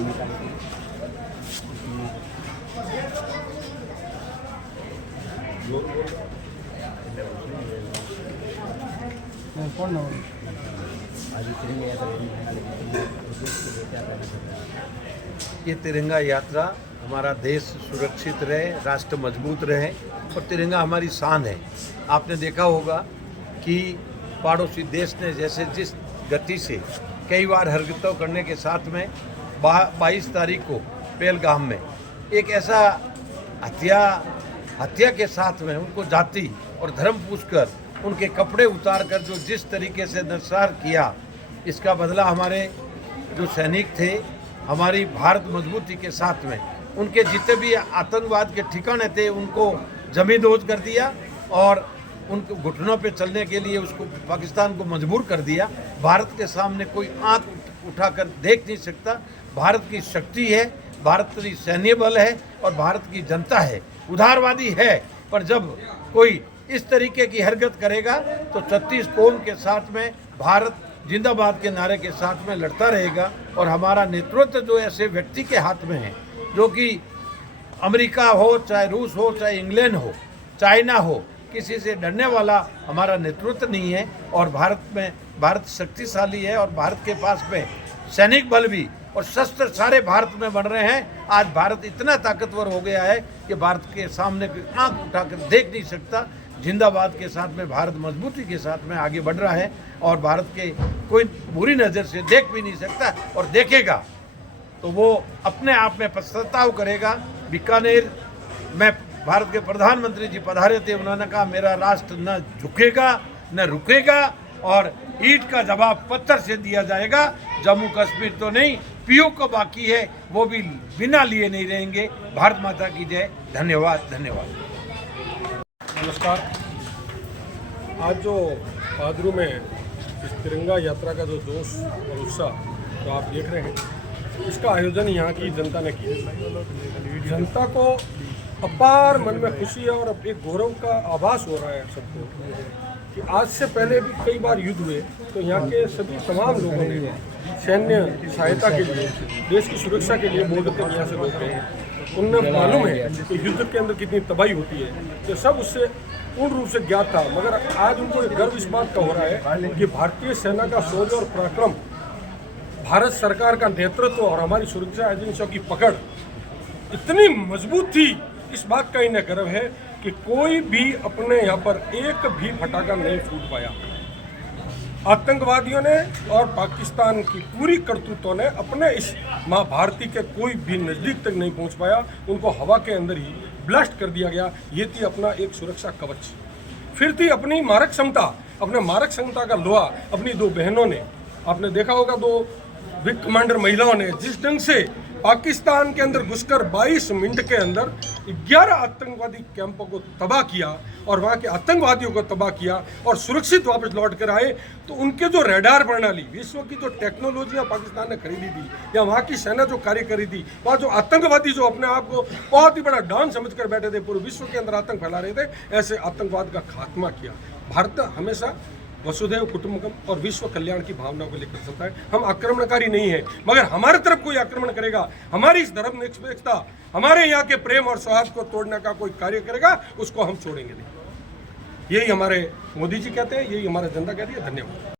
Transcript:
ये तिरंगा यात्रा हमारा देश सुरक्षित रहे, राष्ट्र मजबूत रहे और तिरंगा हमारी शान है। आपने देखा होगा कि पड़ोसी देश ने जैसे जिस गति से कई बार हरकतों करने के साथ में 22 तारीख को पहलगाम में एक ऐसा हत्या के साथ में उनको जाति और धर्म पूछकर उनके कपड़े उतार कर जो जिस तरीके से नरसंहार किया, इसका बदला हमारे जो सैनिक थे, हमारी भारत मजबूती के साथ में उनके जितने भी आतंकवाद के ठिकाने थे उनको जमींदोज कर दिया और उनको घुटनों पे चलने के लिए उसको पाकिस्तान को मजबूर कर दिया। भारत के सामने कोई आंख उठाकर देख नहीं सकता। भारत की शक्ति है, भारत की सैन्य बल है और भारत की जनता है, उदारवादी है। पर जब कोई इस तरीके की हरकत करेगा तो 36 कौम के साथ में भारत जिंदाबाद के नारे के साथ में लड़ता रहेगा। और हमारा नेतृत्व जो ऐसे व्यक्ति के हाथ में है जो कि अमेरिका हो, चाहे रूस हो, चाहे इंग्लैंड हो, चाइना हो, किसी से डरने वाला हमारा नेतृत्व नहीं है। और भारत शक्तिशाली है और भारत के पास में सैनिक बल भी और शस्त्र सारे भारत में बन रहे हैं। आज भारत इतना ताकतवर हो गया है कि भारत के सामने आंख उठाकर देख नहीं सकता। जिंदाबाद के साथ में भारत मजबूती के साथ में आगे बढ़ रहा है और भारत के कोई बुरी नज़र से देख भी नहीं सकता और देखेगा तो वो अपने आप में पछतावा करेगा। बीकानेर में भारत के प्रधानमंत्री जी पधारे थे, उन्होंने कहा मेरा राष्ट्र न झुकेगा न रुकेगा और ईंट का जवाब पत्थर से दिया जाएगा। जम्मू कश्मीर तो नहीं, पीओ को बाकी है, वो भी बिना लिए नहीं रहेंगे। भारत माता की जय। धन्यवाद धन्यवाद। नमस्कार। आज जो भादरू में इस तिरंगा यात्रा का जो जोश और उत्साह जो आप देख रहे हैं, इसका आयोजन यहाँ की जनता ने किया। जनता को अपार मन में खुशी है और एक गौरव का आभास हो रहा है सबको कि आज से पहले भी कई बार युद्ध हुए तो यहाँ के सभी तमाम लोगों ने सैन्य सहायता के लिए, देश की सुरक्षा के लिए बॉर्डर तक यहाँ से लोग गए हैं। उन्हें मालूम है कि युद्ध के अंदर कितनी तबाही होती है, तो सब उससे पूर्ण रूप से ज्ञात था। मगर आज उनको एक गर्व इस बात का हो रहा है कि भारतीय सेना का शौर्य और पराक्रम, भारत सरकार का नेतृत्व और हमारी सुरक्षा एजेंसियों की पकड़ इतनी मजबूत थी, इस बात का इन्हें गर्व है कि कोई भी अपने यहाँ पर एक भी फटाका नहीं फूट पाया। आतंकवादियों ने और पाकिस्तान की पूरी करतूतों ने अपने इस माँ भारती के कोई भी नज़दीक तक नहीं पहुँच पाया। उनको हवा के अंदर ही ब्लास्ट कर दिया गया। ये थी अपना एक सुरक्षा कवच। फिर थी अपनी मारक क्षमता, अपने मारक क्षमता का लोहा अपनी दो बहनों ने, आपने देखा होगा, दो विंग कमांडर महिलाओं ने जिस ढंग से पाकिस्तान के अंदर घुसकर 22 मिनट के अंदर 11 आतंकवादी कैंपों को तबाह किया और वहाँ के आतंकवादियों को तबाह किया और सुरक्षित वापस लौट कर आए। तो उनके जो रडार प्रणाली, विश्व की जो टेक्नोलॉजियाँ पाकिस्तान ने खरीदी थी या वहाँ की सेना जो कार्य करी थी, वहाँ जो आतंकवादी जो अपने आप को बहुत ही बड़ा डॉन समझ कर बैठे थे, पूरे विश्व के अंदर आतंक फैला रहे थे, ऐसे आतंकवाद का खात्मा किया। भारत हमेशा वसुधैव कुटुंबकम और विश्व कल्याण की भावना को लेकर चलता है। हम आक्रमणकारी नहीं है, मगर हमारे तरफ कोई आक्रमण करेगा, हमारी इस धर्मनिरपेक्षता, हमारे यहाँ के प्रेम और सौहार्द को तोड़ने का कोई कार्य करेगा, उसको हम छोड़ेंगे नहीं। यही हमारे मोदी जी कहते हैं, यही हमारा जनता कहती है। धन्यवाद।